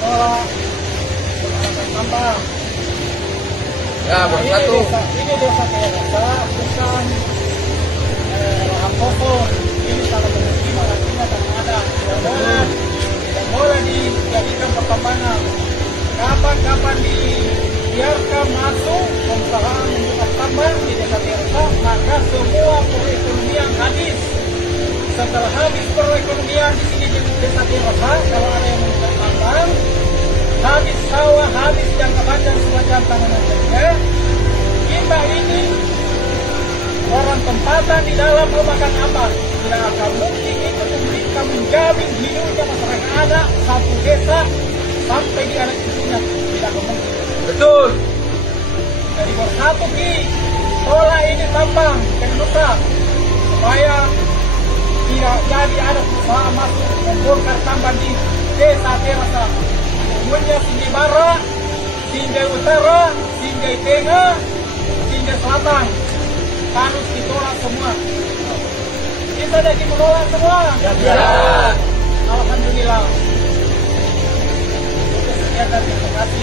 menolak pembangunan tambang. Ya, baru satu. Ini desa Terasa bukan lahan kosong. Ini sangat pemukiman artinya tanah ada. Tidak boleh dijadikan pertambangan. Kapan-kapan dibiarkan masuk perusahaan membuka tambang di desa Terasa, maka semua perekonomian habis. Setelah habis perekonomian di sini di desa Terasa, kalau ada yang membuka tambang, habis sawah, habis jangka panjang semacam tanaman jaga, kita ini orang tempatan di dalam mau makan apa? Tidak akan mungkin itu pemerintah menjamin hidupnya masyarakat ada satu desa sampai di anak cucunya, tidak akan mungkin. Betul. Jadi bersatu ki, tolak ini tambang dan nusa supaya tidak jadi ada perusahaan masuk membongkar tambang di desa Terasa. Umumnya Sinjai Barat, Sinjai Utara, Sinjai Tengah, Sinjai Selatan harus ditolak semua. Kita jadi menolak semua. Ya. Alhamdulillah. Sekian dan terima kasih.